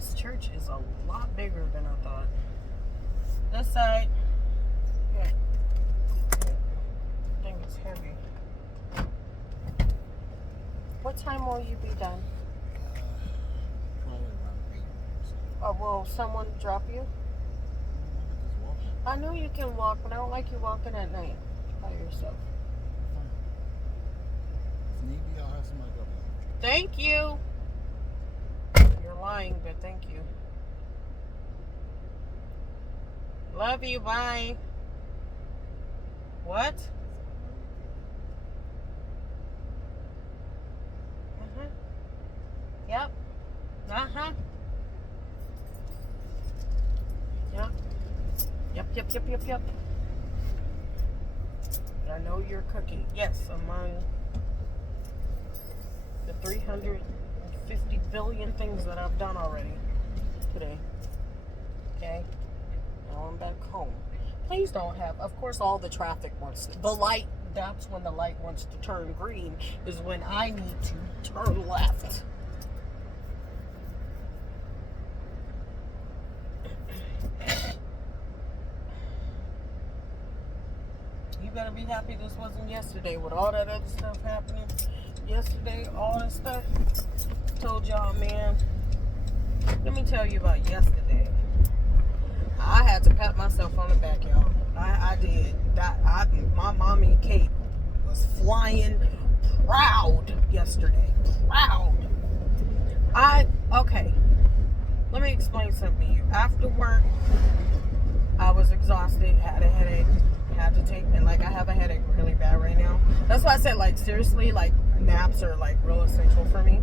This church is a lot bigger than I thought. This side, yeah. I think it's heavy. What time will you be done? Probably around 8. Or will someone drop you? I know you can walk, but I don't like you walking at night by yourself. If need be, I'll have somebody drop me. Thank you. You're lying, but thank you. Love you. Bye. What? Yep. Uh-huh. Yep. Yep. But I know you're cooking. Yes, among the 350 billion things that I've done already today. Okay? Now I'm back home. Please don't have, of course, all the traffic wants to, the light, that's when the light wants to turn green, is when I need to turn left. You better be happy this wasn't yesterday with all that other stuff happening. Yesterday, all that stuff. Told y'all, man. Let me tell you about yesterday. I had to pat myself on the back, y'all. I did. My mommy Kate was flying proud yesterday. Proud. Okay. Let me explain something to you. After work, I was exhausted, had a headache, had to take, and like I have a headache really bad right now. That's why I said, like, seriously, like naps are like real essential for me.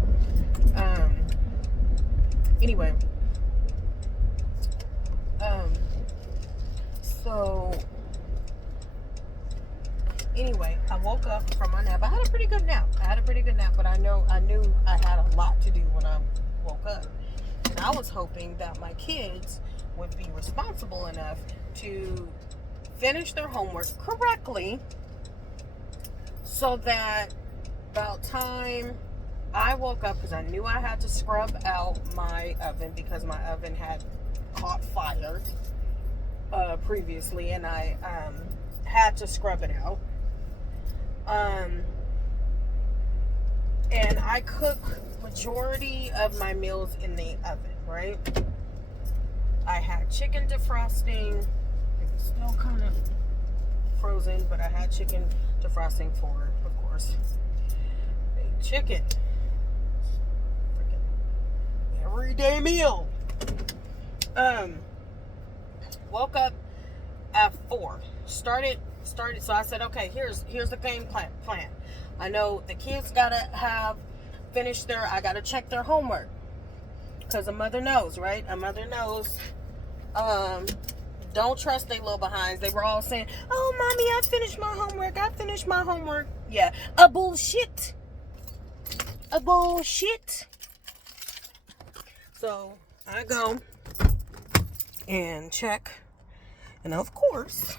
Anyway, I woke up from my nap. I had a pretty good nap, but I knew I had a lot to do when I woke up. And I was hoping that my kids would be responsible enough to finish their homework correctly so that about time I woke up, because I knew I had to scrub out my oven because my oven had caught fire previously, and I had to scrub it out. And I cook majority of my meals in the oven, right? I had chicken defrosting. It was still kind of frozen, but I had chicken defrosting for it, of course. Baked chicken. Freaking everyday meal. Woke up at 4. Started. So I said, okay, here's the game plan. I know the kids gotta I gotta check their homework, because a mother knows, right? A mother knows. Don't trust they little behinds. They were all saying, "Oh, mommy, I finished my homework." Yeah, a bullshit. So I go and check, and of course,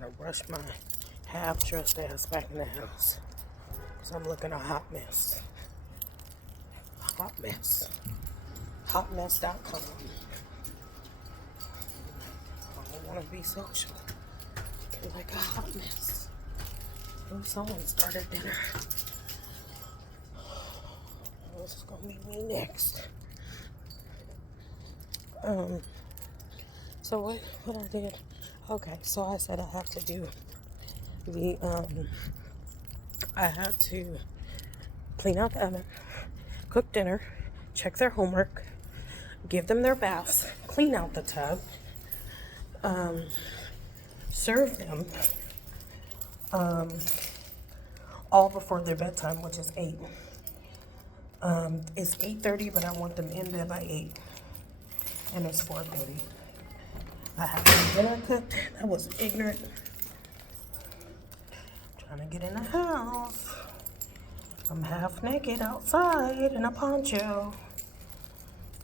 I rush my half-dressed ass back in the house, because I'm looking a hot mess. Hotmess.com. I don't want to be social. Feel like a hot mess. Oh, someone started dinner. This is gonna be me next. So what I did? Okay, so I said I have to do the I had to clean out the oven, cook dinner, check their homework, give them their baths, clean out the tub, serve them, all before their bedtime, which is 8. It's 8:30, but I want them in bed by 8, and it's 4:30. I had my dinner cooked. I was ignorant. Trying to get in the house. I'm half naked outside in a poncho.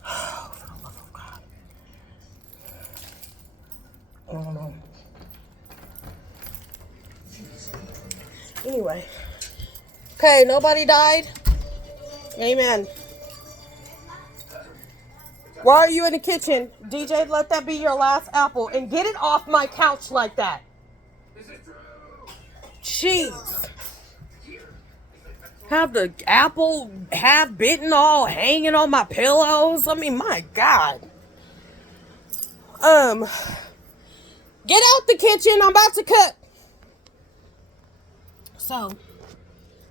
Oh, for the love of God. I don't know. Anyway, Okay, nobody died. Amen. Why are you in the kitchen? DJ, let that be your last apple and get it off my couch like that. Jeez. Have the apple half bitten all hanging on my pillows. I mean, my God. Get out the kitchen. I'm about to cook. So,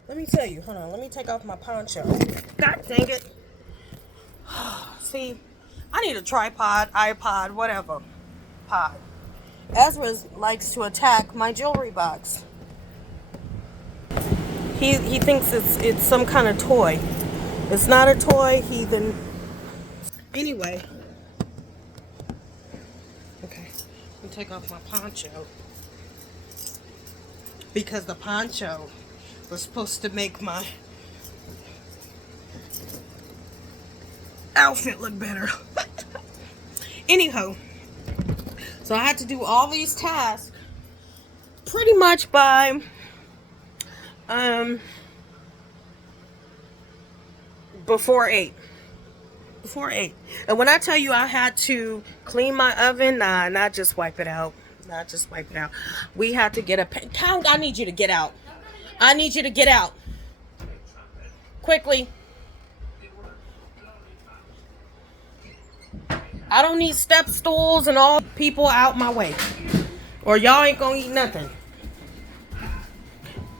let me tell you. Hold on. Let me take off my poncho. God dang it. See, I need a tripod, iPod, whatever. Pod. Ezra likes to attack my jewelry box. He thinks it's some kind of toy. It's not a toy, heathen. Anyway. Okay. Let me take off my poncho. Because the poncho was supposed to make my outfit look better. Anyhow. So I had to do all these tasks pretty much by before 8. Before 8. And when I tell you I had to clean my oven, nah, not just wipe it out. Not just wipe it out. We had to get a count. I need you to get out. I need you to get out. Quickly. I don't need step stools and all people out my way. Or y'all ain't gonna eat nothing.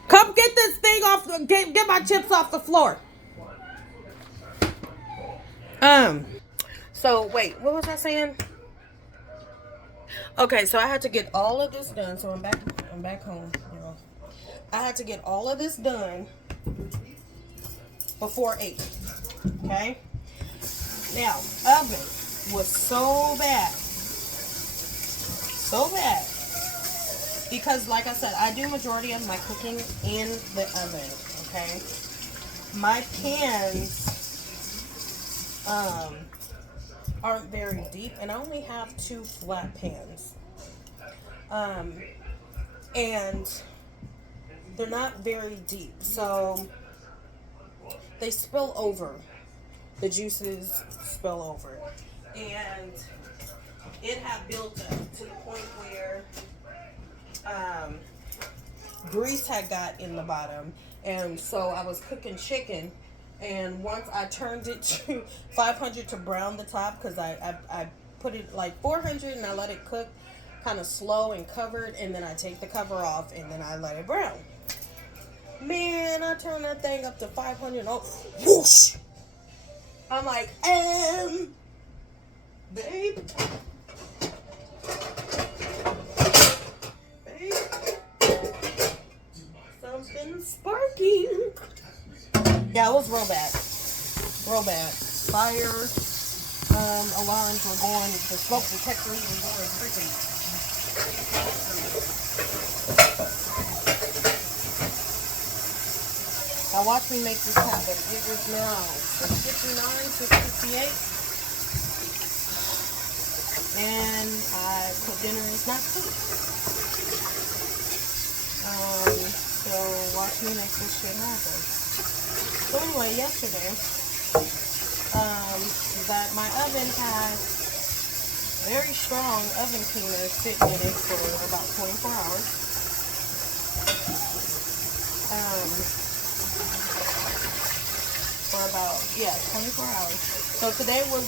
Come get this thing off the get my chips off the floor. So wait, what was I saying? Okay, so I had to get all of this done. So I'm back home, you know. I had to get all of this done before 8. Okay? Now, oven was so bad. So bad. Because like I said, I do majority of my cooking in the oven, okay? My pans aren't very deep, and I only have 2 flat pans. And they're not very deep, so they spill over. The juices spill over. And it had built up to the point where grease had got in the bottom, and so I was cooking chicken, and once I turned it to 500 to brown the top, because I put it like 400 and I let it cook kind of slow and covered, and then I take the cover off and then I let it brown. Man, I turned that thing up to 500 and whoosh! I'm like, babe, something sparking. Yeah, it was real bad. Real bad. Fire alarms were going, the smoke detectors were going freaking. Now watch me make this happen. It is now 6:59, 6:58. And dinner is not cooked. So watch me make this shit happen. So anyway, yesterday, that my oven had very strong oven cleaner sitting in it for about 24 hours. For about 24 hours. So yesterday was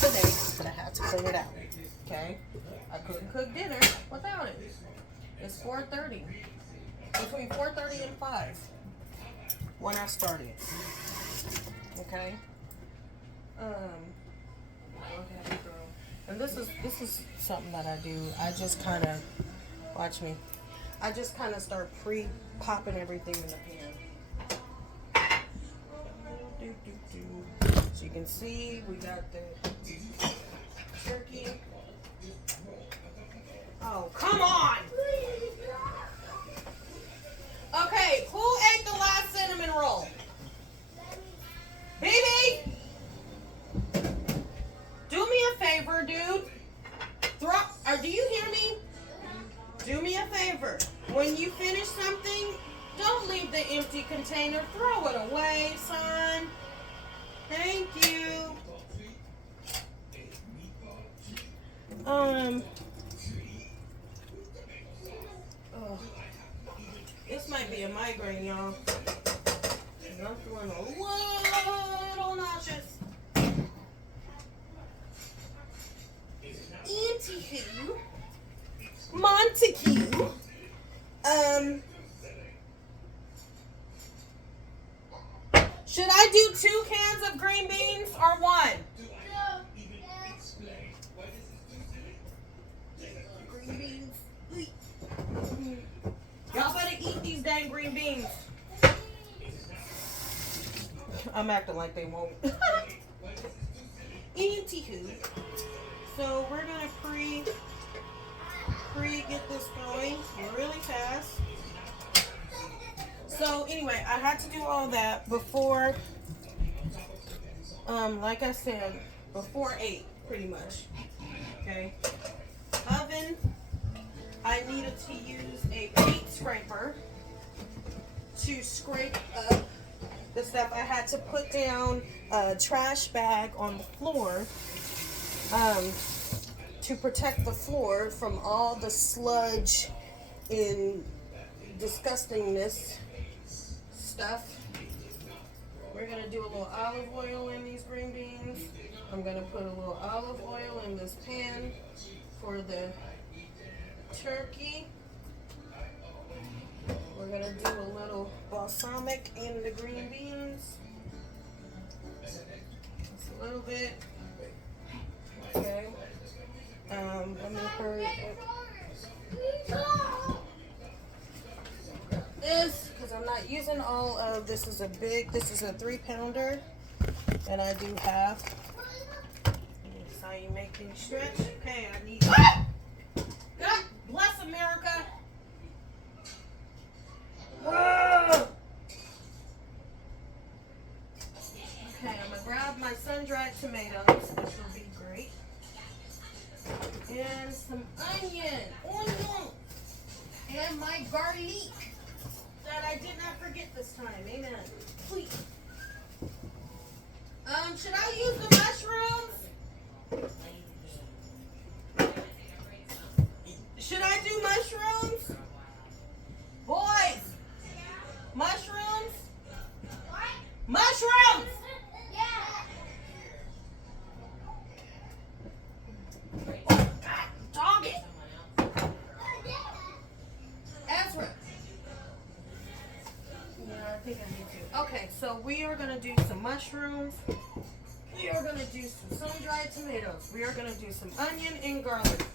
the day that I had to clean it out. Okay, I couldn't cook dinner without it. It's 4:30. Between 4:30 and 5 when I started. Okay. And this is something that I do. I just kind of watch me. I just kind of start pre-popping everything in the pan. So you can see we got the turkey. Oh, come on! Okay, who ate the last cinnamon roll? BB! Do me a favor, dude. Do you hear me? Do me a favor. When you finish something, don't leave the empty container. container. Throw it away, son. Thank you. Oh, this might be a migraine, y'all. I'm feeling a little nauseous. Anywho, Montague. Should I do 2 cans of green beans or 1? Green beans. Y'all better eat these dang green beans. I'm acting like they won't. Anywho, so we're gonna pre get this going really fast. So anyway, I had to do all that before, like I said, before 8, pretty much. Okay. Oven. I needed to use a paint scraper to scrape up the stuff. I had to put down a trash bag on the floor to protect the floor from all the sludge and disgustingness stuff. We're gonna do a little olive oil in these green beans. I'm gonna put a little olive oil in this pan for the turkey. We're gonna do a little balsamic in the green beans. Just a little bit. Okay. Let me hurry this because I'm not using all of this. Is a 3-pounder, and I do half. That's how you make things stretch. Okay, I need. God bless America. Whoa. Okay, I'm gonna grab my sun-dried tomatoes, which will be great, and some onion, and my garlic that I did not forget this time. Amen. Please. Should I use the mushrooms? Should I do mushrooms? Boys, mushrooms? What? Mushrooms! Yeah. Oh, God, dog it. Ezra. Yeah, I think I need to. Okay, so we are going to do some mushrooms. We are going to do some sun-dried tomatoes. We are going to do some onion and garlic.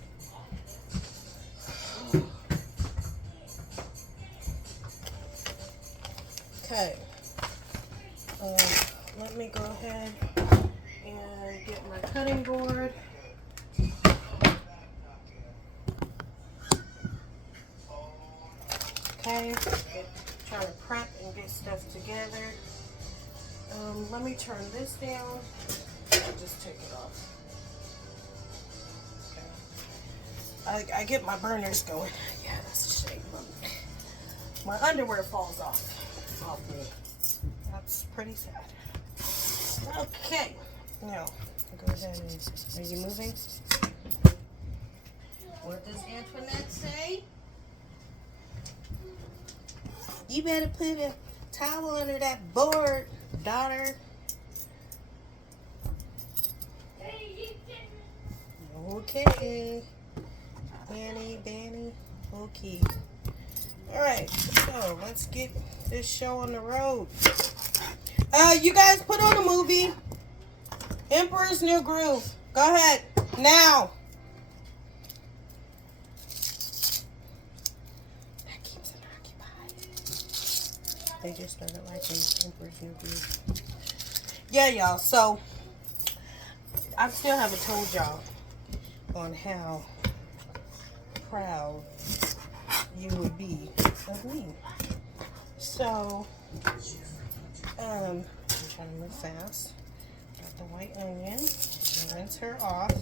Okay. Let me go ahead and get my cutting board. Okay. Trying to prep and get stuff together. Let me turn this down and just take it off. Okay. I get my burners going. Yeah, that's a shame. My underwear falls off me. That's pretty sad. Okay. Now, go ahead and, are you moving? What does Antoinette say? You better put a towel under that board, daughter. Okay. Banny. Okay. Alright, so let's get this show on the road. You guys put on a movie. Emperor's New Groove. Go ahead. Now. That keeps it occupied. They just started liking Emperor's New Groove. Yeah, y'all. So, I still haven't told y'all on how proud you would be of me. So, I'm trying to move fast. Got the white onion. Rinse her off.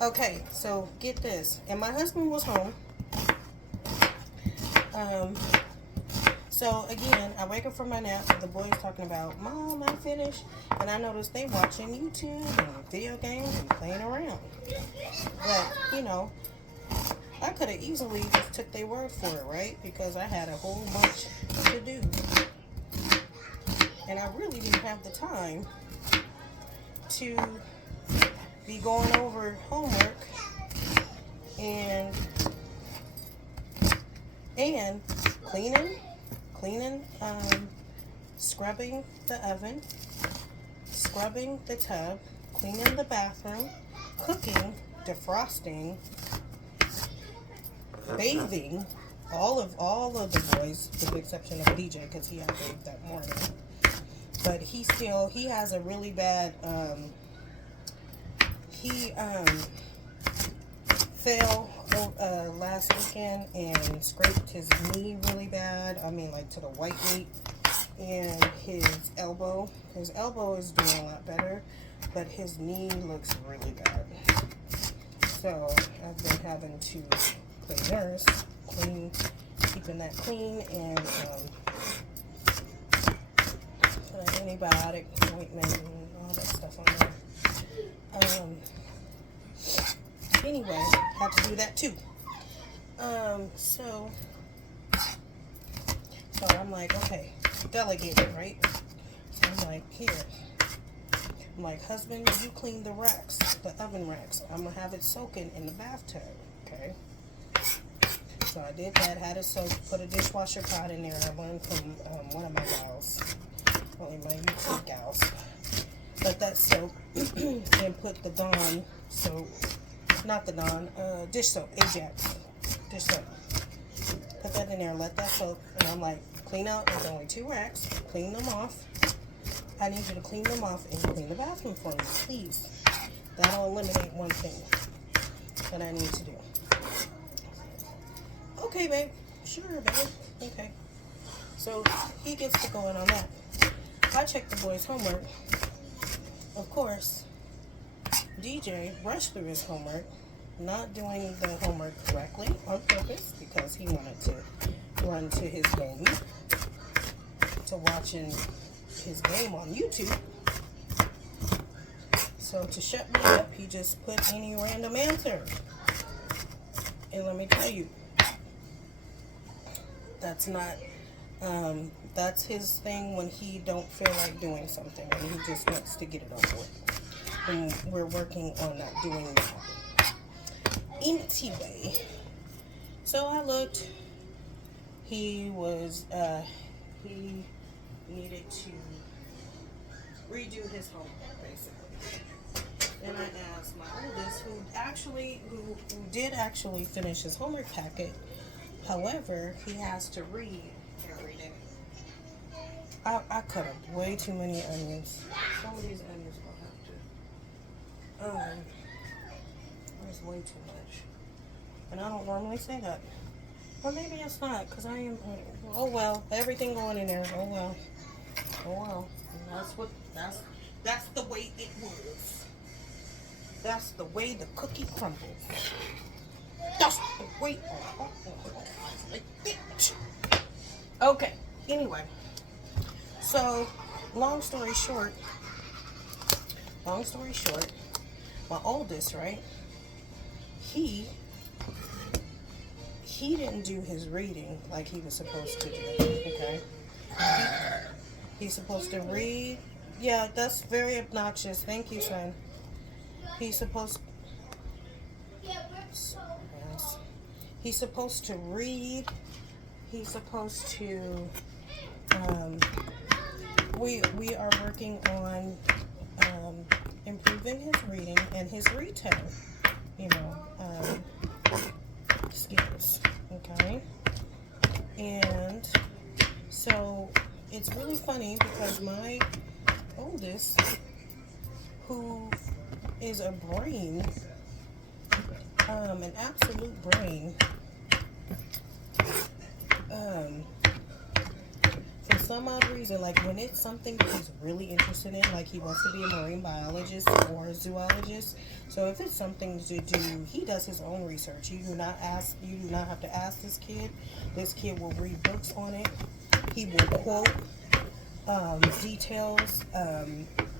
Okay, so get this. And my husband was home. So again, I wake up from my nap and the boys talking about, Mom, I finished. And I noticed they watching YouTube and video games and playing around. But, you know, I could have easily just took their word for it, right? Because I had a whole bunch to do. And I really didn't have the time to be going over homework and cleaning, scrubbing the oven, scrubbing the tub, cleaning the bathroom, cooking, defrosting, bathing, all of the boys, with the exception of DJ because he had bathed that morning. But he has a really bad, he fell last weekend and scraped his knee really bad. I mean, like to the white meat, and his elbow. His elbow is doing a lot better, but his knee looks really bad. So I've been having to keeping that clean, and put an antibiotic ointment and all that stuff on there. Anyway, had to do that too. So I'm like, okay, delegating, right? So I'm like, here. I'm like, husband, you clean the racks, the oven racks. I'm gonna have it soaking in the bathtub, okay? So I did that, had it soaked, put a dishwasher pot in there, and I learned from one of my gals, only my YouTube gals. Let that soak, and put the Dawn soap, not the Dawn, dish soap, Ajax, dish soap. Put that in there, let that soak, and I'm like, clean out, there's only 2 racks, clean them off. I need you to clean them off and clean the bathroom for me, please. That'll eliminate one thing that I need to do. Okay, babe. Sure, babe. Okay. So he gets to going on that. I checked the boys' homework. Of course, DJ rushed through his homework, not doing the homework correctly on purpose because he wanted to run to his game, to watching his game on YouTube. So to shut me up, he just put any random answer. And let me tell you, that's not, that's his thing when he don't feel like doing something and he just wants to get it over with. And we're working on not doing that. Anyway, so I looked. He he needed to redo his homework, basically. And I asked my oldest, who did actually finish his homework packet. However, he has to read every day. I cut up way too many onions. Some of these onions will have to. There's way too much. And I don't normally say that. Or maybe it's not, because I am. Oh well, everything going in there. Oh well. Oh well. And that's the way it was. That's the way the cookie crumbles. That's the way. Okay. Anyway. So, long story short, my oldest, right? He didn't do his reading like he was supposed to do. Okay. He's supposed to read. Yeah, that's very obnoxious. Thank you, son. He's supposed. Yes. He's supposed to read. He's supposed to. We are working on improving his reading and his retail, skills. Okay. And so it's really funny because my oldest, who is a brain, an absolute brain, for some odd reason, like when it's something that he's really interested in, like he wants to be a marine biologist or a zoologist. So if it's something to do, he does his own research. You do not have to ask this kid. This kid will read books on it. He will quote details.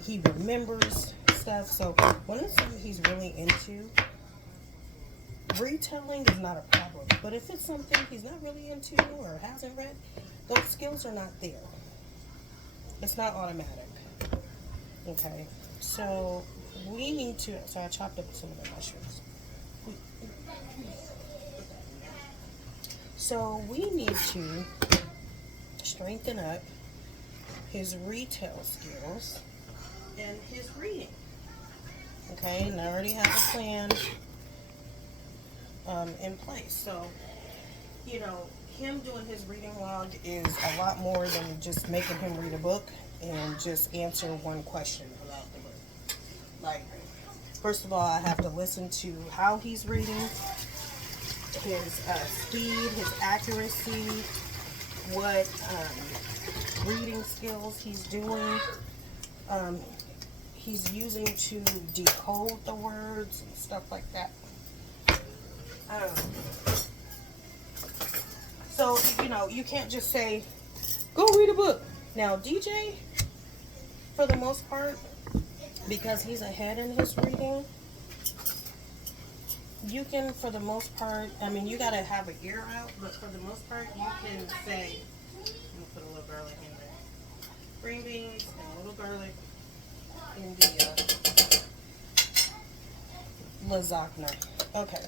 He remembers stuff. So when it's something he's really into, retelling is not a problem. But if it's something he's not really into or hasn't read, those skills are not there. It's not automatic. Okay, so we need to. So I chopped up some of the mushrooms. So we need to strengthen up his retail skills and his reading. Okay, and I already have a plan in place. So, you know, him doing his reading log is a lot more than just making him read a book and just answer one question about the book. Like, first of all, I have to listen to how he's reading, his speed, his accuracy, what reading skills he's doing, he's using to decode the words and stuff like that. So, you know, you can't just say, go read a book. Now, DJ, for the most part, because he's ahead in his reading, you can, for the most part, I mean, you got to have an ear out, but for the most part, you can say, I'm going to put a little garlic in there. Green beans and a little garlic in the lasagna. Okay.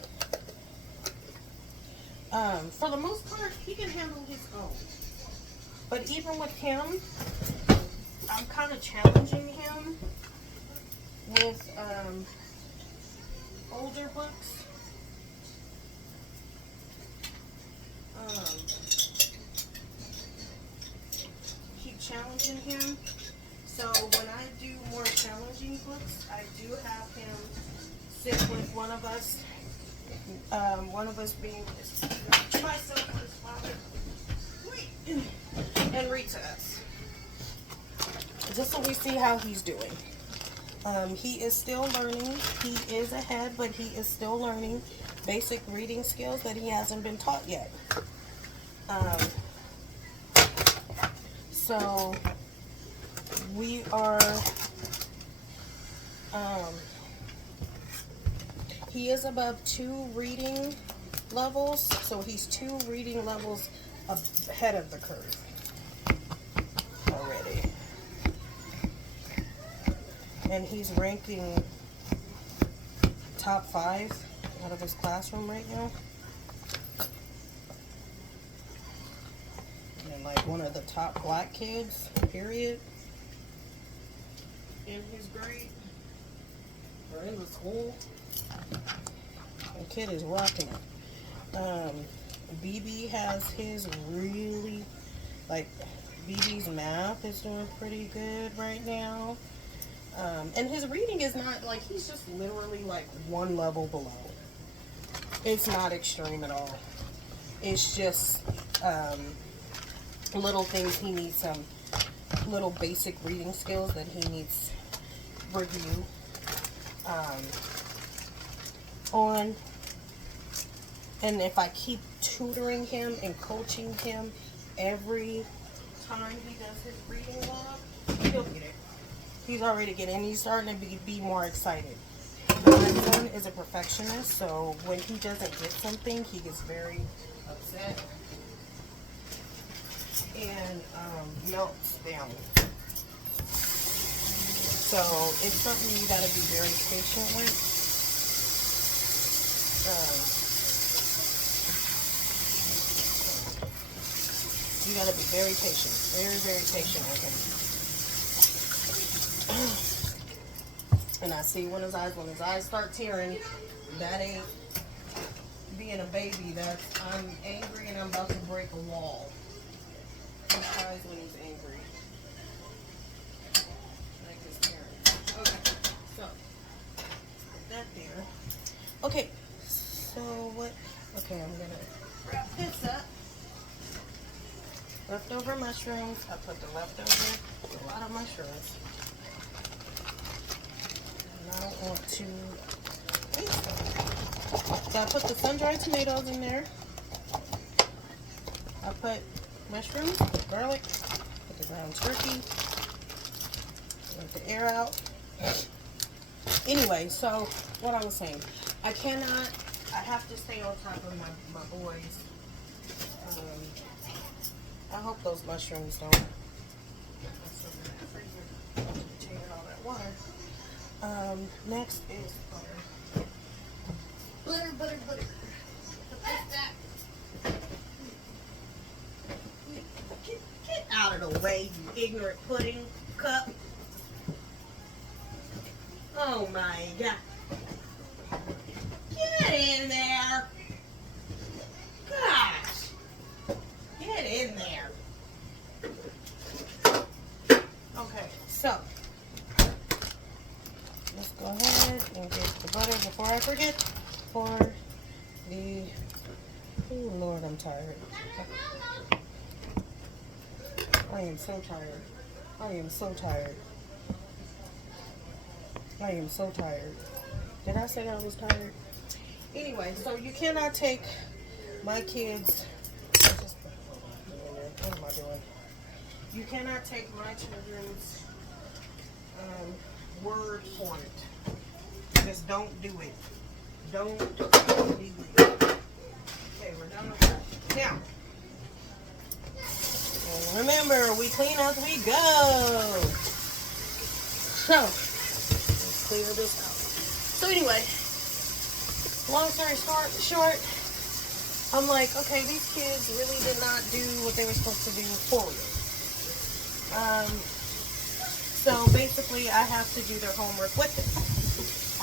For the most part, he can handle his own. But even with him, I'm kind of challenging him with older books. Keep challenging him. So when I do more challenging books, I do have him sit with one of us being myself or his father, and read to us. Just so we see how he's doing. He is still learning. He is ahead, but he is still learning basic reading skills that he hasn't been taught yet. So we are, he is above 2 reading levels, so he's 2 reading levels ahead of the curve already. And he's ranking top 5 out of his classroom right now. And like one of the top black kids, period, in his grade or in the school. The kid is rocking it. BB has his really, like, BB's math is doing pretty good right now. And his reading is not, like, he's just literally, like, 1 level below. It's not extreme at all. It's just little things he needs, some little basic reading skills that he needs review on. And if I keep tutoring him and coaching him every time he does his reading log, he'll get it. He's already getting, he's starting to be more excited. My son is a perfectionist, so when he doesn't get something, he gets very upset and melts down. So it's something you got to be very patient with. You got to be very patient, very patient with him. And I see when his eyes start tearing, that ain't being a baby. That's, I'm angry and I'm about to break a wall. He cries when he's angry. Like his parents. Okay, so put that there. Okay, so what? Okay, I'm gonna wrap this up. leftover mushrooms. I put the leftover, a lot of mushrooms. And I don't want to waste them. So I put the sun-dried tomatoes in there. I put mushrooms, put garlic, put the ground turkey. Let the air out. Anyway, so what I was saying, I have to stay on top of my boys. I hope those mushrooms don't take all that water. Next is butter. Butter, butter, butter. What's that? Get out of the way, you ignorant pudding cup. Oh my God. Get in there. Gosh. Get in there. Okay, so let's go ahead and get the butter before I forget for the, oh Lord, I'm tired. I am so tired. I am so tired. I am so tired. Did I say I was tired? Anyway, so you cannot take my kids. What am I doing? You cannot take my children's word for it. Just don't do it. Don't do it. Okay, we're done with that. Now, remember, we clean as we go. So, let's clear this out. So anyway, long story short, I'm like, okay, these kids really did not do what they were supposed to do fully. So basically, I have to do their homework with them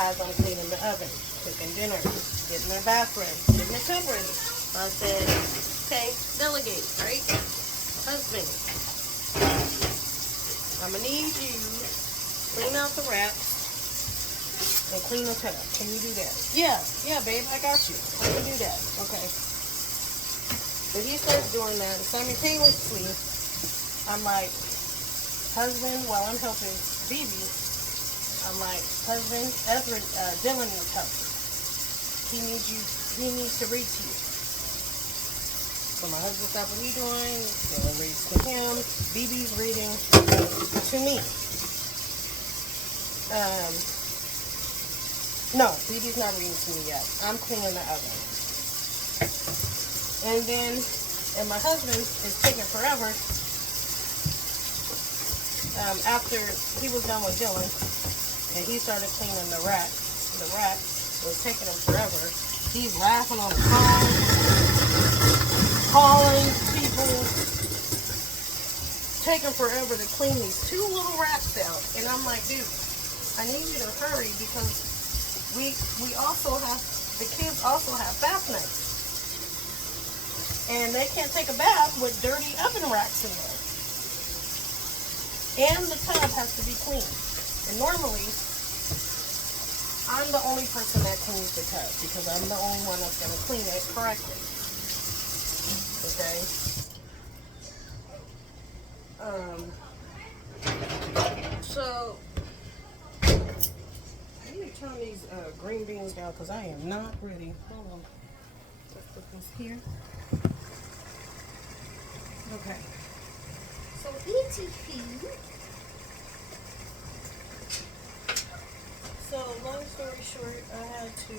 as I'm cleaning the oven, cooking dinner, getting their bathroom, getting the tub ready. I said, okay, delegate, right? Husband, I'm gonna need you to clean out the wraps and clean the tub. Can you do that? Yeah, babe, I got you. I can do that. Okay. So he starts doing that, and simultaneously, I'm like, husband, while I'm helping Bibi, I'm like, husband, Dylan needs help. He needs to read to you. So my husband stopped what he's doing, Dylan reads to him, Bibi's reading to me. No, Bibi's not reading to me yet. I'm cleaning the oven. And my husband is taking forever. After he was done with Dylan, and he started cleaning the rack was taking him forever. He's laughing on the phone, calling people, taking forever to clean these two little racks out. And I'm like, dude, I need you to hurry because we also have, the kids also have bath nights. And they can't take a bath with dirty oven racks in there. And the tub has to be clean. And normally, I'm the only person that cleans the tub because I'm the only one that's going to clean it correctly. Okay? So, I need to turn these green beans down because I am not ready. Hold on. Let's put this here. Okay. So, ETP. So, long story short, I had to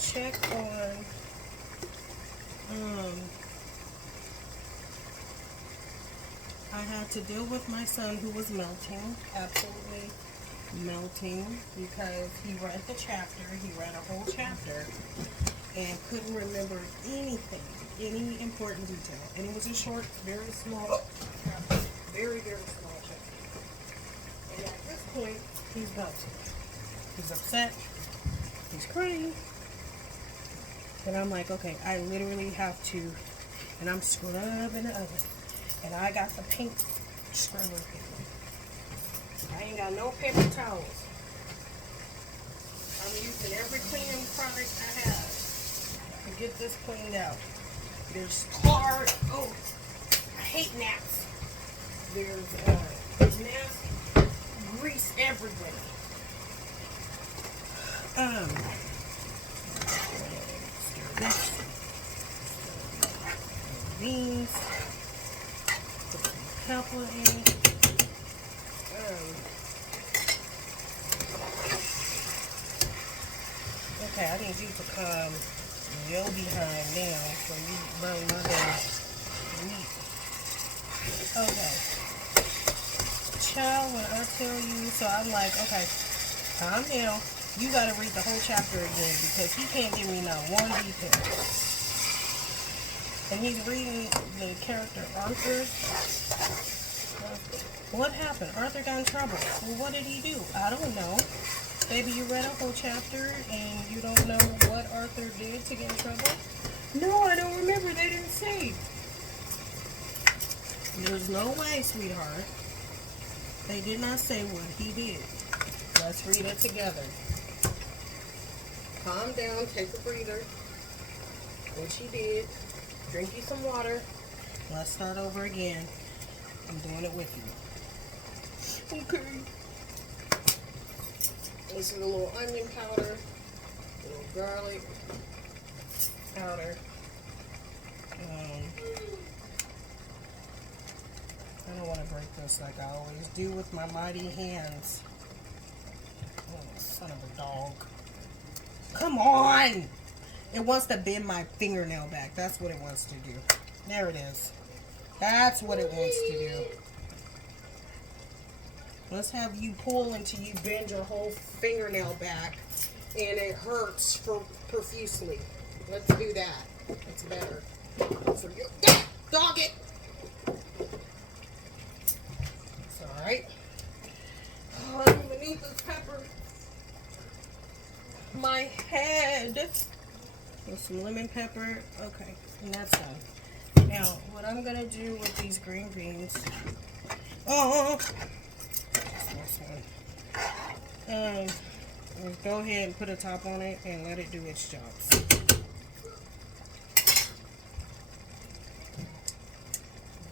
check on I had to deal with my son who was melting, absolutely melting, because he read the chapter, he read a whole chapter, and couldn't remember anything, any important detail. And it was a short, very small chapter, very, very small chapter. And at this point, he's melting. He's upset, he's crying. And I'm like, okay, I literally have to, and I'm scrubbing the oven. And I got the pink scrubber paper. I ain't got no paper towels. I'm using every cleaning product I have to get this cleaned out. There's hate naps. There's nasty grease everywhere. Stir this. Beans. Put some pepper in. Okay, I need you to come your behind now so you burn my meat. Okay. Child, when I tell you, so I'm like, okay, calm down. You gotta read the whole chapter again because he can't give me not one detail. And he's reading the character Arthur. What happened? Arthur got in trouble. Well, what did he do? I don't know. Maybe you read a whole chapter and you don't know what Arthur did to get in trouble? No, I don't remember. They didn't say. There's no way, sweetheart. They did not say what he did. Let's read it together. Calm down. Take a breather. Which he did. Drink you some water. Let's start over again. I'm doing it with you. Okay. This is a little onion powder, a little garlic powder. I don't want to break this like I always do with my mighty hands. Oh, son of a dog. Come on! It wants to bend my fingernail back. That's what it wants to do. There it is. That's what it wants to do. Let's have you pull until you bend your whole fingernail back and it hurts profusely. Let's do that. It's better. So you dog it. It's alright. Oh, I don't even need this pepper. My head. With some lemon pepper. Okay, and that's done. Now, what I'm gonna do with these green beans. Oh. Go ahead and put a top on it and let it do its jobs.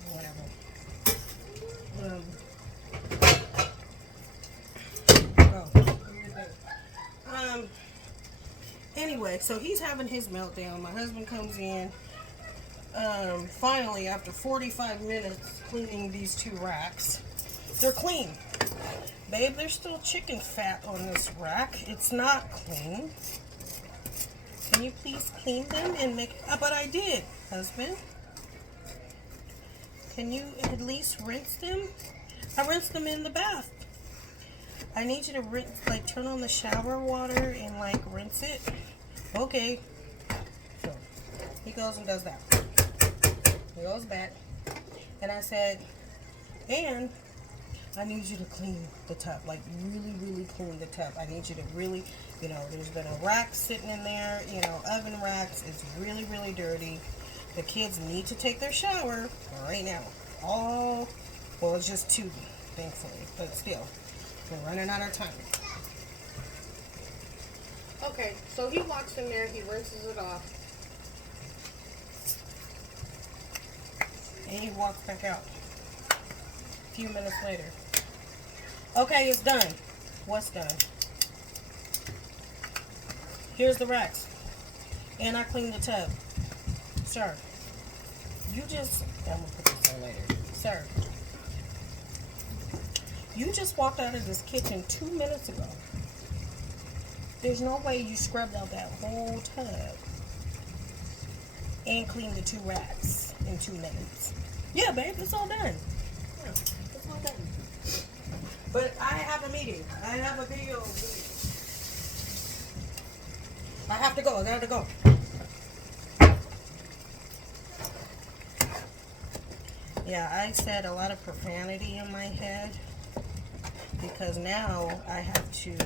Whatever. Anyway, so he's having his meltdown. My husband comes in. Finally, after 45 minutes cleaning these 2 racks, they're clean. Babe, there's still chicken fat on this rack. It's not clean. Can you please clean them and make... but I did, husband. Can you at least rinse them? I rinsed them in the bath. I need you to rinse, like, turn on the shower water and, like, rinse it. Okay. So, he goes and does that. He goes back. And I said, and... I need you to clean the tub, like really, really clean the tub. I need you to really, there's been a rack sitting in there, oven racks. It's really, really dirty. The kids need to take their shower right now. Well, it's just 2, thankfully, but still, we're running out of time. Okay, so he walks in there, he rinses it off, and he walks back out. A few minutes later. Okay, it's done. What's done? Here's the racks. And I cleaned the tub. Sir, I'm going to put this on later. Sir, you just walked out of this kitchen 2 minutes ago. There's no way you scrubbed out that whole tub and cleaned the 2 racks in 2 minutes. Yeah, babe, it's all done. Yeah, it's all done. But I have a meeting. I have a video. I have to go. I gotta go. Yeah, I said a lot of profanity in my head because now I have to,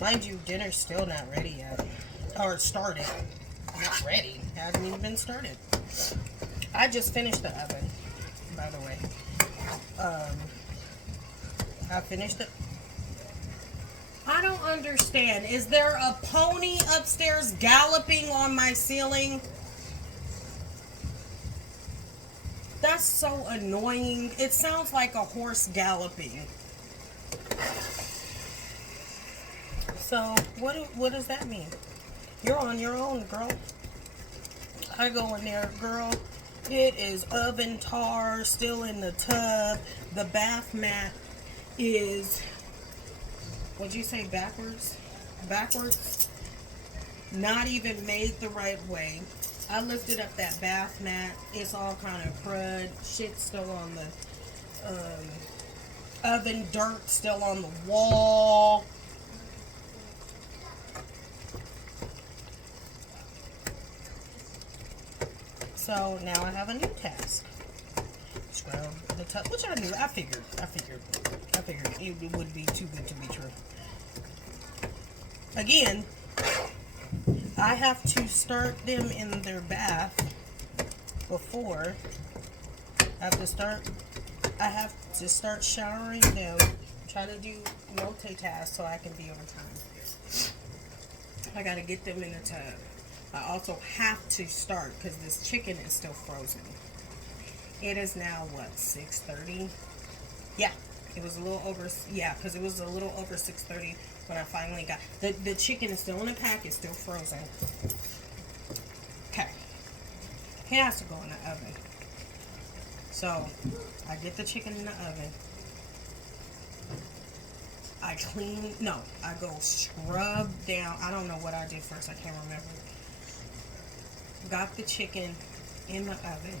mind you, dinner's still not ready yet. Or started. Not ready. Hasn't even been started. I just finished the oven, by the way. I finished it. I don't understand. Is there a pony upstairs galloping on my ceiling? That's so annoying. It sounds like a horse galloping. So what does that mean? You're on your own, girl. I go in there, girl. It is oven tar still in the tub. The bath mat is, what'd you say, backwards? Backwards? Not even made the right way. I lifted up that bath mat. It's all kind of crud. Shit still on the oven. Dirt still on the wall. So now I have a new task. Scrub the tub, which I knew. I figured it would be too good to be true. Again, I have to start them in their bath before I have to start showering them, trying to do multitask so I can be on time. I gotta get them in the tub. I also have to start because this chicken is still frozen. It is now what, 6:30? Yeah, it was a little over. Yeah, because it was a little over 6:30 when I finally got the chicken is still in the pack. It's still frozen. Okay, it has to go in the oven. So I get the chicken in the oven. I go scrub down. I don't know what I did first. I can't remember. Got the chicken in the oven.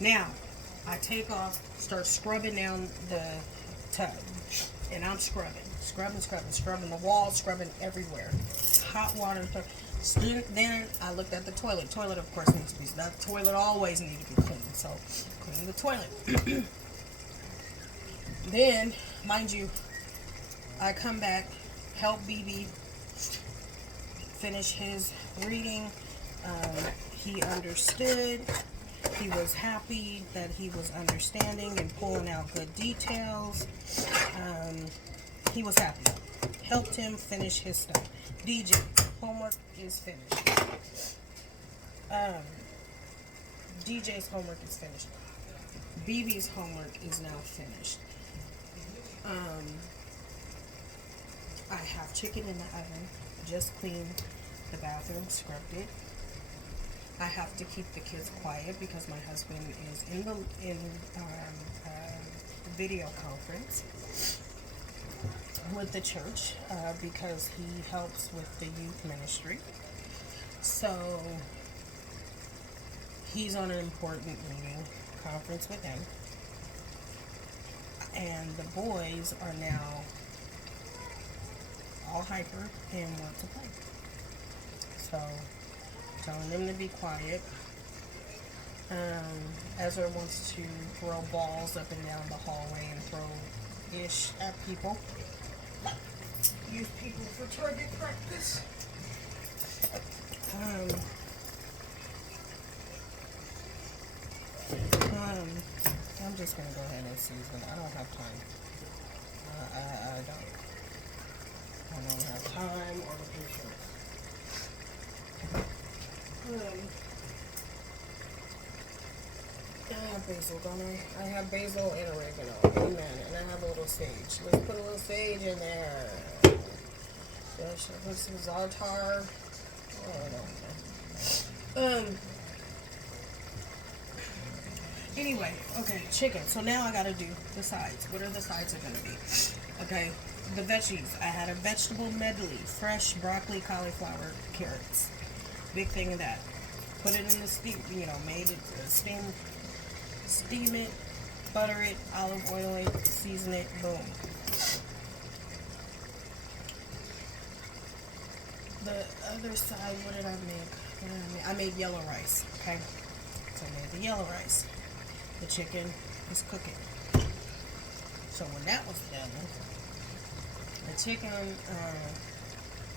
Now, I take off, start scrubbing down the tub. And I'm scrubbing the walls, scrubbing everywhere. Hot water. Then I looked at the toilet. Toilet, of course, needs to be, that toilet always needs to be clean. So, clean the toilet. Then, mind you, I come back, help BB finish his reading. He understood. He was happy that he was understanding and pulling out good details. He was happy. Helped him finish his stuff. DJ, homework is finished. DJ's homework is finished. BB's homework is now finished. I have chicken in the oven. Just cleaned the bathroom, scrubbed it. I have to keep the kids quiet because my husband is in video conference with the church because he helps with the youth ministry. So he's on an important meeting conference with them, and the boys are now all hyper and want to play. So telling them to be quiet. Ezra wants to throw balls up and down the hallway and throw ish at people. Use people for target practice. I'm just gonna go ahead and season. I don't have time. I don't have time or the patience. I have basil, don't I? I have basil and oregano. Amen. And I have a little sage. Let's put a little sage in there. Should I put some za'atar? Oh, I don't know. Anyway, okay, chicken. So now I gotta do the sides. What are the sides are gonna be? Okay, the veggies. I had a vegetable medley. Fresh broccoli, cauliflower, carrots. Big thing of that. Put it in the steam, made it, steam it, butter it, olive oil it, season it, boom. The other side, what did I make? I made yellow rice, okay? So I made the yellow rice. The chicken is cooking. So when that was done, the chicken,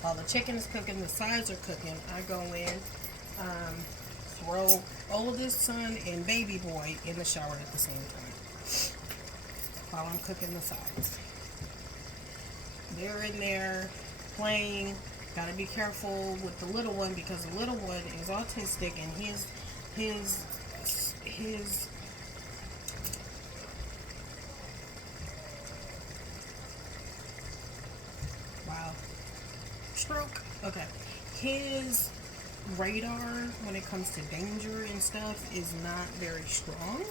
while the chicken is cooking, the sides are cooking, I go in, throw oldest son and baby boy in the shower at the same time while I'm cooking the sides. They're in there playing. Gotta be careful with the little one because the little one is autistic and his Okay. His radar when it comes to danger and stuff is not very strong.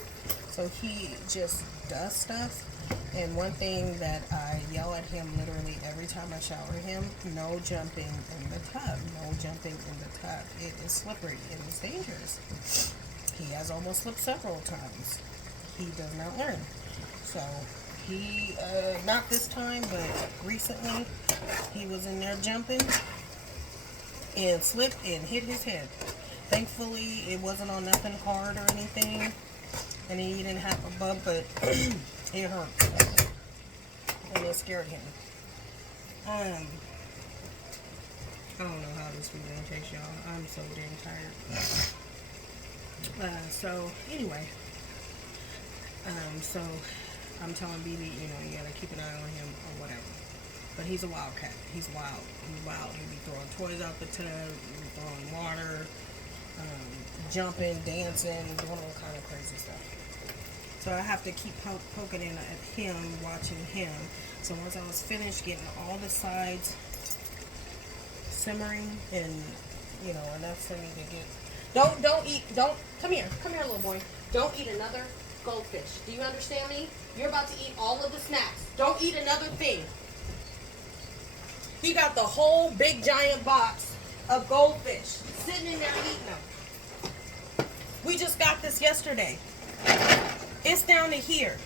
So he just does stuff. And one thing that I yell at him literally every time I shower him, no jumping in the tub. No jumping in the tub. It is slippery. It is dangerous. He has almost slipped several times. He does not learn. So he, not this time, but recently, he was in there jumping and slipped and hit his head. Thankfully, it wasn't on nothing hard or anything, and he didn't have a bump, but it hurt, and it scared him. I don't know how this video takes y'all. I'm so damn tired. So anyway, so I'm telling BB, you know, you gotta keep an eye on him or whatever. But he's a wildcat. He's wild. He's wild. He'll be throwing toys out the tub, he'll be throwing water, jumping, dancing, doing all kind of crazy stuff. So I have to keep poking in at him, watching him. So once I was finished getting all the sides simmering and, you know, enough for me to get... Don't come here, little boy. Don't eat another goldfish. Do you understand me? You're about to eat all of the snacks. Don't eat another thing. He got the whole big giant box of goldfish sitting in there eating them. We just got this yesterday. It's down to here.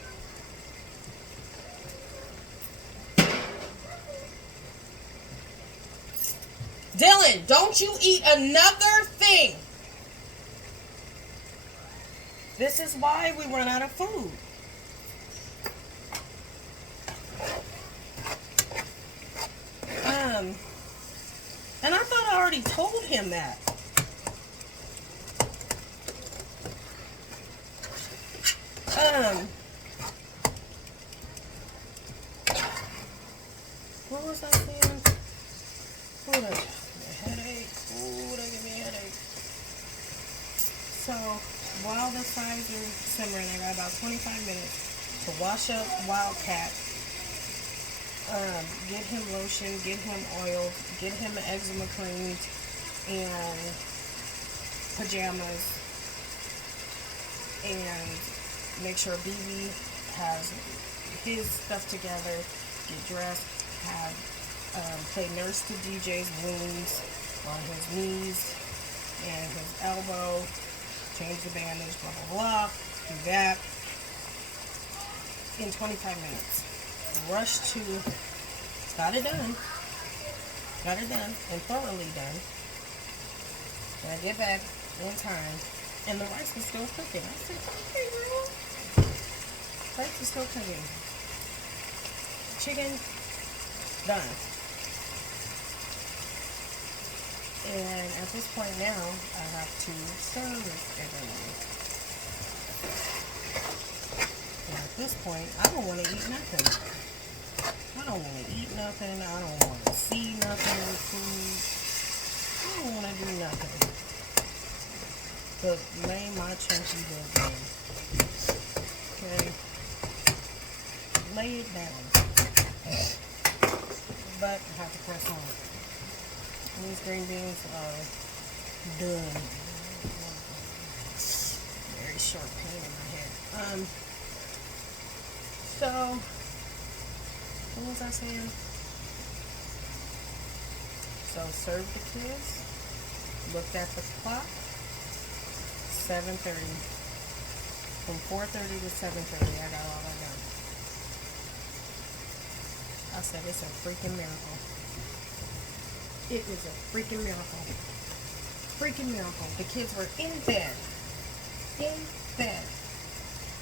Dylan, don't you eat another thing. This is why we run out of food. And I thought I already told him that. What was I saying? Oh, that gave me a headache. Oh, that gave me a headache. So, while the sides are simmering, I got about 25 minutes to wash up Wildcat. Get him lotion, get him oil, get him eczema cream and pajamas, and make sure BB has his stuff together, get dressed, have play nurse to DJ's wounds on his knees and his elbow, change the bandage, blah blah blah, do that in 25 minutes. Rush to, got it done and thoroughly done. And I get back in time, and the rice was still cooking. I said, okay, girl, rice is still cooking. Chicken, done. And at this point now, I have to serve everyone. And at this point, I don't want to eat nothing. I don't want to eat nothing. I don't want to see nothing with food. I don't want to do nothing but lay my chunky bed down. Okay? Lay it down. But I have to press on. These green beans are done. Very sharp pain in my head. So, what was I saying? So, served the kids, looked at the clock, 7:30. From 4:30 to 7:30, I got all that done. I said, it's a freaking miracle. It is a freaking miracle. Freaking miracle. The kids were in bed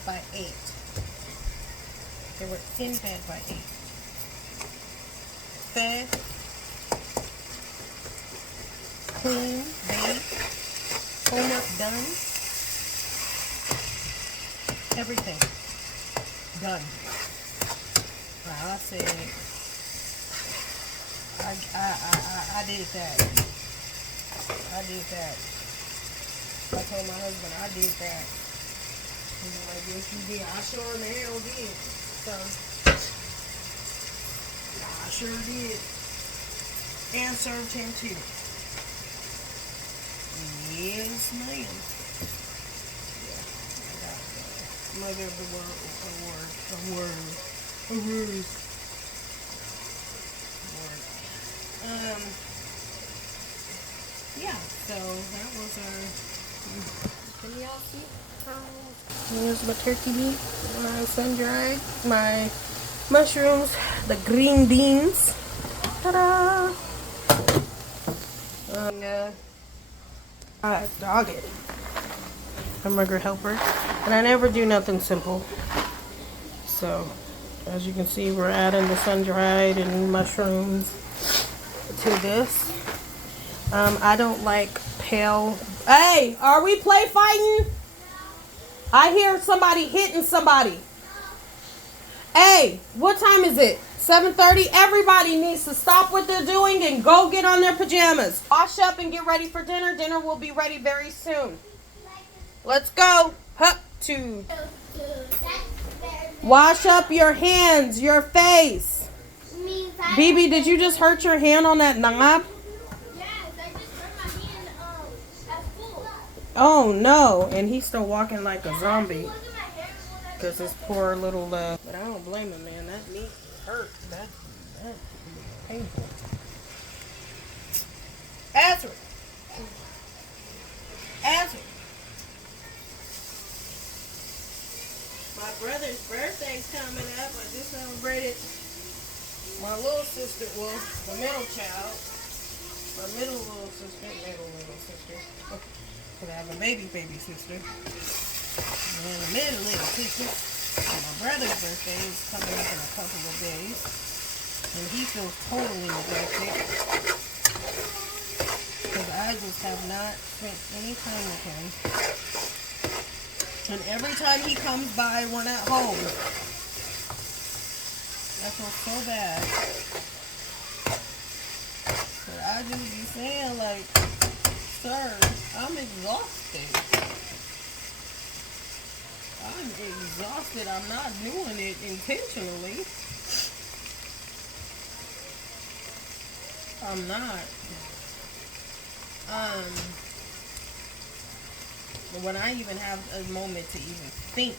by 8. They were in bed by 8. Fed, clean, bathed, homework done, everything done. Now I said, I did that. I did that. I told my husband I did that. He's like, yes you did. I sure in the hell did. So, I sure did. and served him too. Yes, ma'am. Yeah, I got Mother of the Word. Yeah, so that was our. Can y'all see? Here's my turkey meat, my sun-dried, my mushrooms, the green beans. Ta-da! Dog it. Hamburger helper. And I never do nothing simple. So, as you can see, we're adding the sun-dried and mushrooms to this. I don't like pale. Hey, are we play fighting? I hear somebody hitting somebody. Hey, what time is it? 7:30. Everybody needs to stop what they're doing and go get on their pajamas. Wash up and get ready for dinner. Dinner will be ready very soon. Let's go. Hup to. Wash up your hands, your face. BB, did you just hurt your hand on that knob? Yes, I just hurt my hand at school. Oh no, and he's still walking like a zombie. Because his poor little, but I don't blame him, man. That meat hurt. That painful. Answer it. Answer it. My brother's birthday's coming up. I just celebrated my little sister, well, the middle child. My middle little sister. Because I have a baby sister. And the middle little sister. And my brother's birthday is coming up in a couple of days. And he feels totally neglected. Because I just have not spent any time with him. And every time he comes by, we're not home. I feel so bad. But I just be saying, like, sir, I'm exhausted. I'm exhausted. I'm not doing it intentionally. I'm not. When I even have a moment to even think,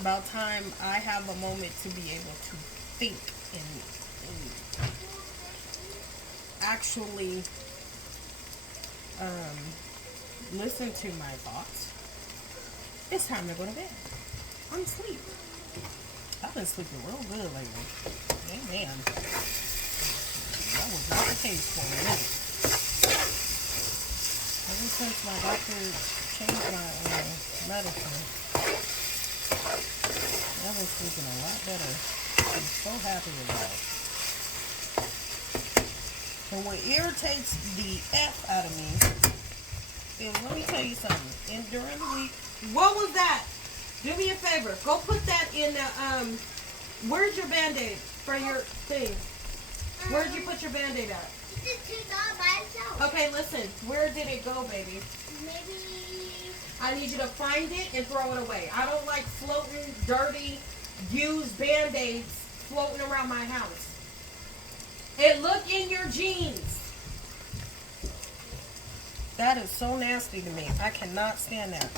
about time I have a moment to be able to think and actually listen to my thoughts. It's time to go to bed. I'm asleep. I've been sleeping real good lately. Amen. That was not the case for a minute. Ever since my doctor changed my medicine, I've been sleeping a lot better. I'm so happy with that. And what irritates the F out of me is, let me tell you something. And during the week, what was that? Do me a favor. Go put that in the, where's your Band-Aid for your thing? Where'd you put your Band-Aid at? By itself. Okay, listen. Where did it go, baby? Maybe. I need you to find it and throw it away. I don't like floating, dirty, used Band-Aids floating around my house. And look in your jeans. That is so nasty to me. I cannot stand that.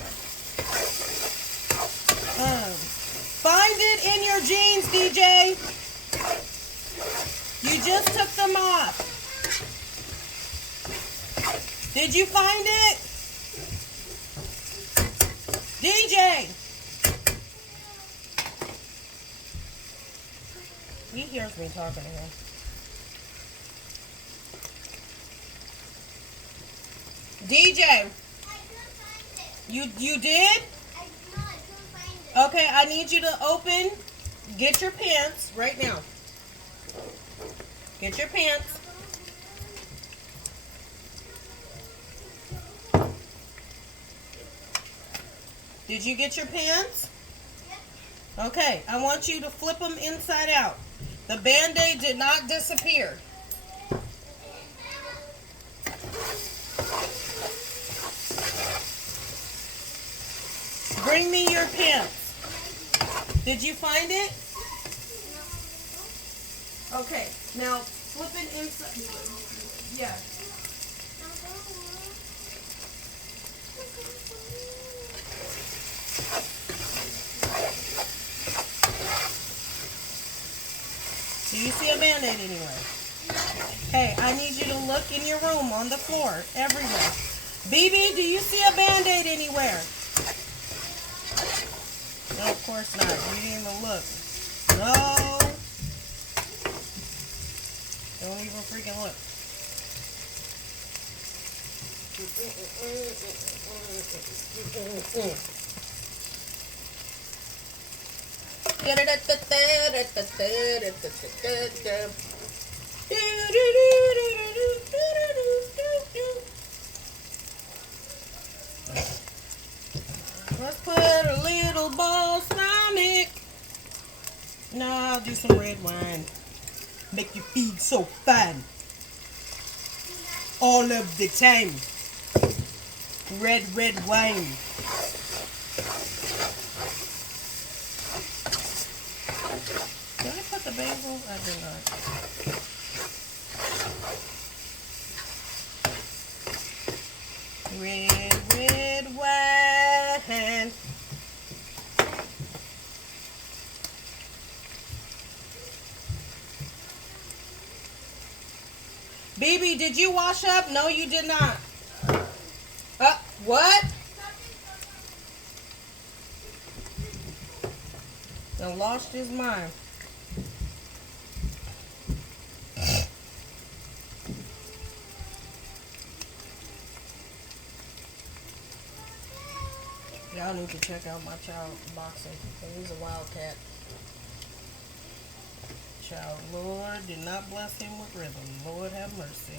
Find it in your jeans, DJ. You just took them off. Did you find it? DJ! He hears me talking to him. DJ! I couldn't find it. You did? I couldn't find it. Okay, I need you to open, get your pants right now. Get your pants. Did you get your pants? Okay, I want you to flip them inside out. The Band-Aid did not disappear. Bring me your pants. Did you find it? Okay, now Flipping inside. Yeah. Do you see a Band-Aid anywhere? Hey, I need you to look in your room, on the floor, everywhere. BB, do you see a Band-Aid anywhere? No, of course not. You didn't even look. No. Don't even freaking look. Let's put a little balsamic. No, I'll do some red wine. Make you feel so fun. All of the time. Red wine. Did I put the basil? I did not. Red wine. BB, did you wash up? No, you did not. What? Done lost his mind. Y'all need to check out my child boxing. He's a wildcat. Child, Lord did not bless him with rhythm. Lord have mercy.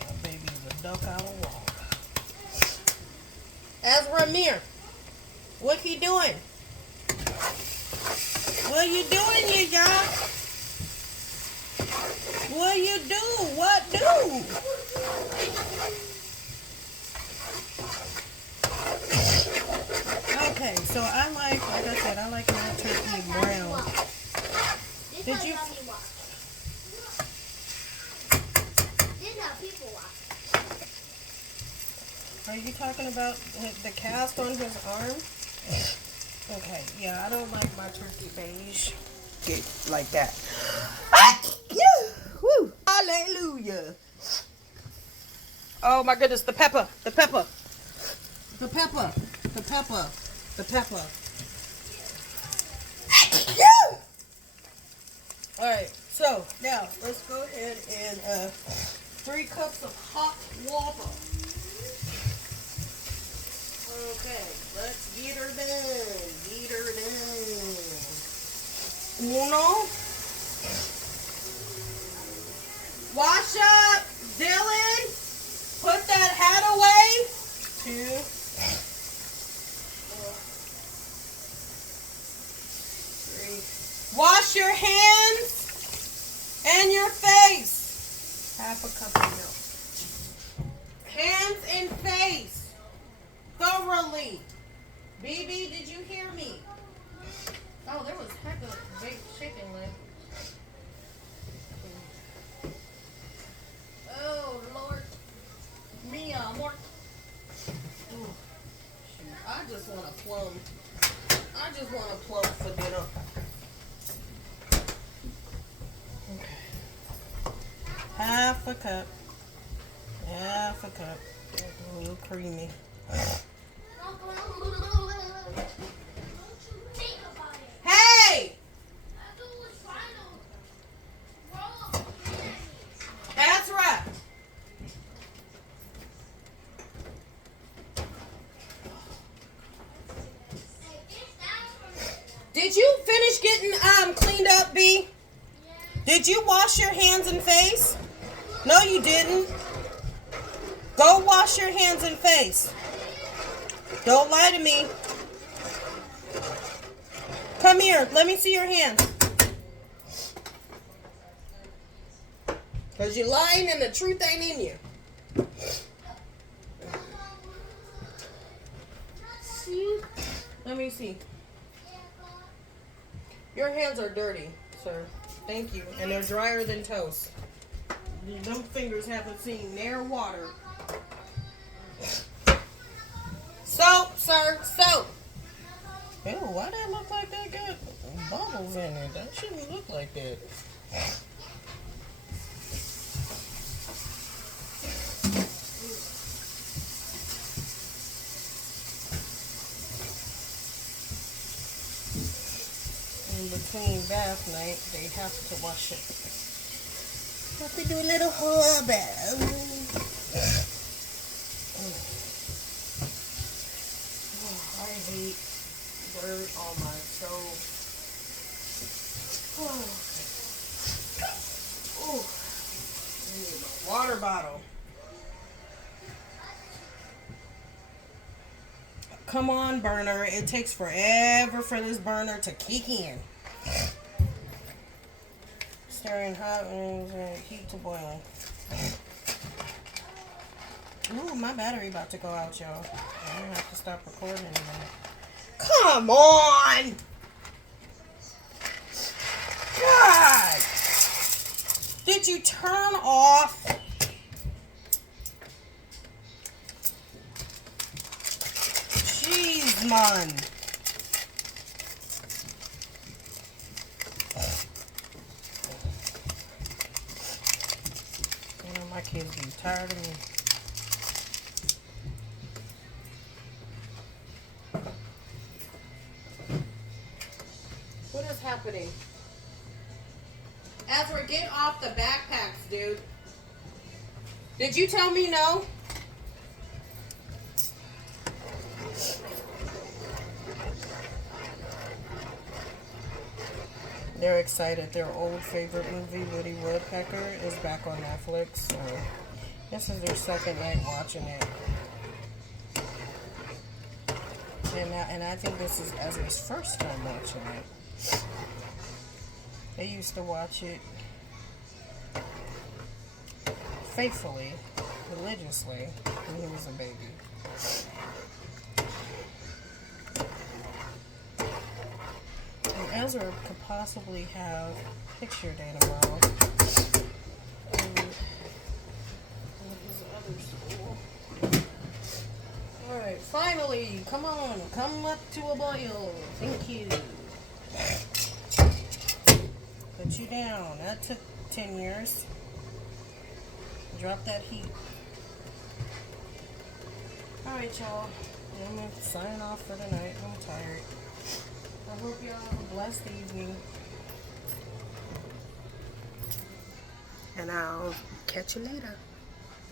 My baby is a duck out of water. Azramir, what he doing? What you doing, you y'all? What you do? What do? Okay, so like I said, I like my turkey brown. Did you? This is how people walk. Are you talking about the cast on his arm? Okay, yeah, I don't like my turkey beige. Get like that. Woo! Hallelujah! Oh my goodness, the pepper. All right, so now let's go ahead and 3 cups of hot water. Okay, let's get her done. Uno. Wash up, Dylan. Put that hat away. 2. 3. Wash your hands and your face. Half a cup of milk. Hands and face. Thoroughly. BB, did you hear me? Oh, there was heck of a big chicken leg. Oh, Lord. Me, more. Ooh, shoot. I just want a plum. For dinner. Okay. Half a cup. A little creamy. Hey! That's right. Did you finish getting cleaned up, B? Did you wash your hands and face? No, you didn't. Go wash your hands and face. Don't lie to me. Come here. Let me see your hands. Because you're lying and the truth ain't in you. See? Let me see. Your hands are dirty, sir. Thank you. And they're drier than toast. Them fingers haven't seen near water. Soap, sir, soap. Ew, why that look like that got bubbles in it? That shouldn't look like that. In between bath night, they have to wash it. Have to do a little whole bath. I hate dirt on my stove. Oh, I need my water bottle. Come on, burner. It takes forever for this burner to kick in. Stirring hot and heat to boiling. Ooh, my battery about to go out, y'all. I'm gonna have to stop recording in a minute. Come on! God! Did you turn off? Jeez, man. You know, my kids be tired of me. What is happening? Ezra, get off the backpacks, dude. Did you tell me no? They're excited. Their old favorite movie, Woody Woodpecker, is back on Netflix. So this is their second night watching it. And I think this is Ezra's first time watching it. They used to watch it faithfully, religiously, when he was a baby. And Ezra could possibly have picture day tomorrow. His other school. Alright, finally, come on, come up to a boil. Thank you. Put you down. That took 10 years. Drop that heat. Alright, y'all. I'm going to sign off for the night. I'm tired. I hope y'all have a blessed evening. And I'll catch you later.